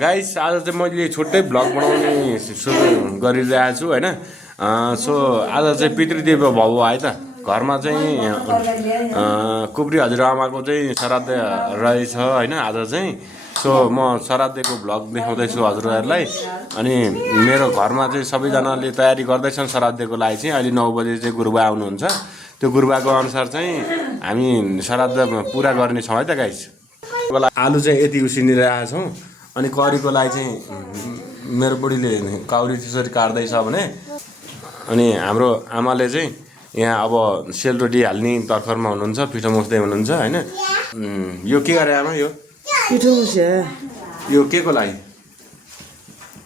Guys आज चाहिँ मैले छुट्टै भ्लग बनाउने सुरु गरिरहेको छु होइन। सो आज चाहिँ पितृदेव भव है त। घरमा चाहिँ कुब्री हजुरआमाको चाहिँ श्राद्ध रहेछ होइन आज चाहिँ। सो म श्राद्धको भ्लग देखाउँदैछु हजुरहरूलाई। अनि मेरो घरमा चाहिँ सबैजनाले तयारी गर्दैछन् श्राद्धको लागि चाहिँ। अहिले 9 बजे चाहिँ गुरुबा आउनुहुन्छ। त्यो गुरुबाको अनुसार चाहिँ हामी श्राद्ध पुरा गर्नेछौँ है त गाइस। आलु चाहिँ यति उसिनिरहेको छौँ। अनि करीको लागि चाहिँ मेरो बुढीले काउरी त्यसरी काट्दैछ भने अनि हाम्रो आमाले चाहिँ यहाँ अब सेलरोटी हाल्ने तर्खरमा हुनुहुन्छ, पिठो मुस्दै हुनुहुन्छ होइन। यो के गरे आमा? यो पिठो मुस्या यो के को लागि?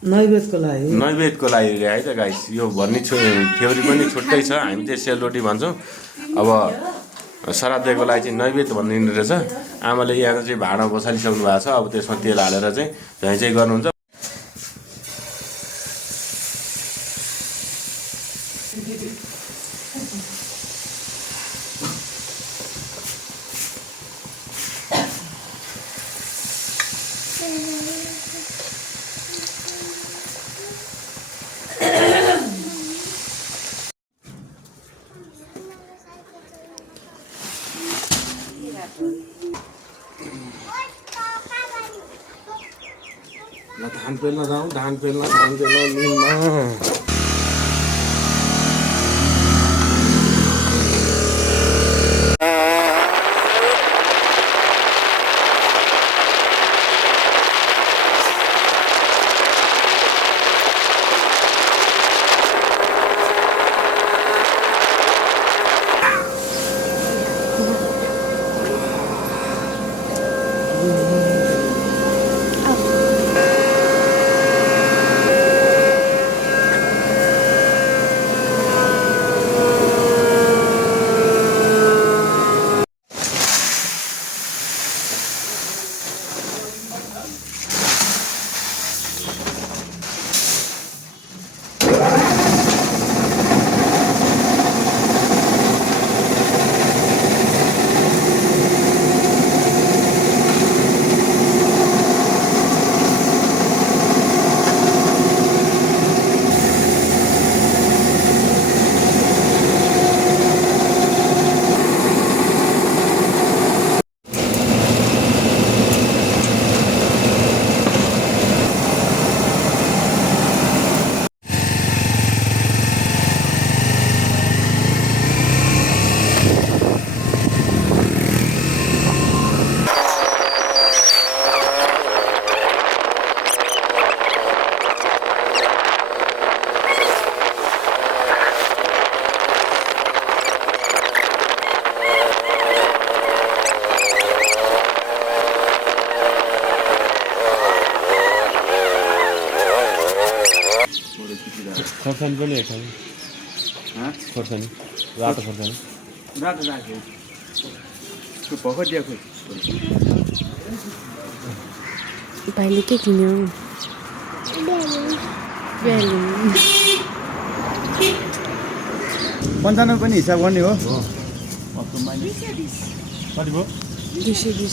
नैवेद्यको लागि। नैवेद्यको लागि है त गाइस। यो भन्ने थ्योरी पनि छुट्टै छ। हामी चाहिँ सेलरोटी भन्छौँ। अब श्राद्धको लागि चाहिँ नैवेद्य भनिदिनु रहेछ। आमाले यहाँ चाहिँ भाँडा बसालिसक्नु भएको छ। अब त्यसमा तेल हालेर चाहिँ झैँझै गर्नुहुन्छ। धान पेल्न जाउँ, धान पेल्न मिलमा। खोर्सानी पनि एक खोर्सानी रातो खोर्सानी रातो राख्यो त्यो भर्खर दिएको भाइले के किन्यो? पन्चानब्बे पनि हिसाब गर्ने हो। कति भयो? 220।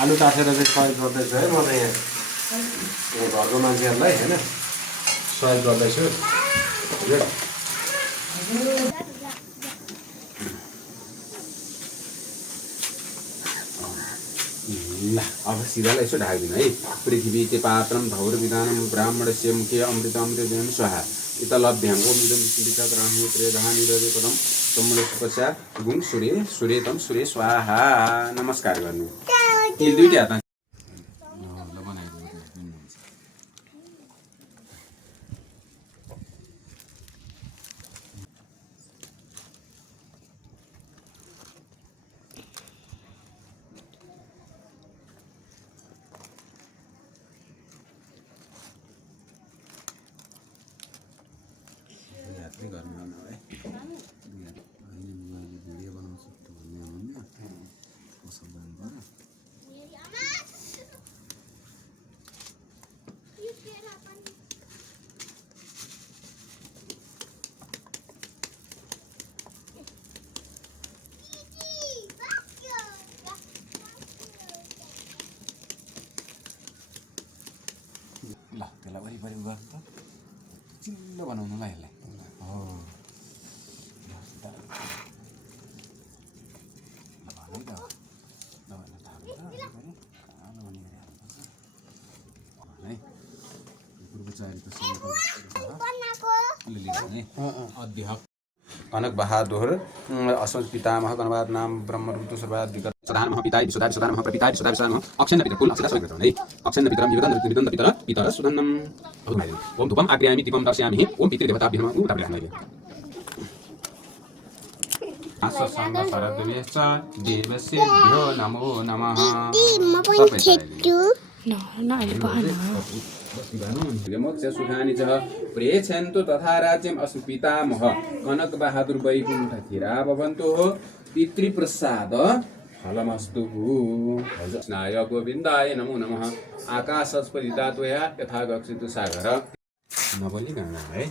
आलु तासेर चाहिँ सहयोग गर्दैछु है म चाहिँ यहाँ घरको मान्छेहरूलाई होइन सहयोग गर्दैछु। ल अब सिधालाई यसो ढाकिदिनु है। पृथ्वी ते पात्रम धौर विधानम ब्राह्मणस्य मुखे अमृतम स्वाहा इतलभ्याम ओमिदम विचक राह्यो त्रेधानि रजपदम तम्मले पश्चात गुण सूर्यतम सूर्य स्वाहा नमस्कार गर्नु। तेल दुईटा हातमा भिडियो बनाउन सक्छु भन्ने ल त्यसलाई वरिपरि गर त चिल्लो बनाउनुलाई यसलाई हो कनक बहादुर अस्मत् पितामह गणवाद नाम ब्रह्म ऋतु सर्वाधिक सदानमः पिताय विशुद्धाय सदानमः प्रपिताय विशुद्धाय सदानमः अक्षन्न पितर कुल अक्षरा सबै है अक्षन्न पितरं विदन्त पितर पितर सुदन्नम ओम धूपम आग्रयामि दीपम दर्शयामि ओम पितृदेवताभ्यः नमः उताभ्यामि आससंग शरद्वेश्च देवसेभ्यो नमो नमः मोक्ष सुखानि च प्रेक्षन्तु तथा राज्यम् अस्मि पितामह कनक बहादुर वैकुण्ठथिरा भवन्तु पितृप्रसाद फलमस्तु कृष्णाय गोविन्दाय नमो नमः आकाशस्पतिता त्वया यथा गच्छतु सागर नबोली गाना है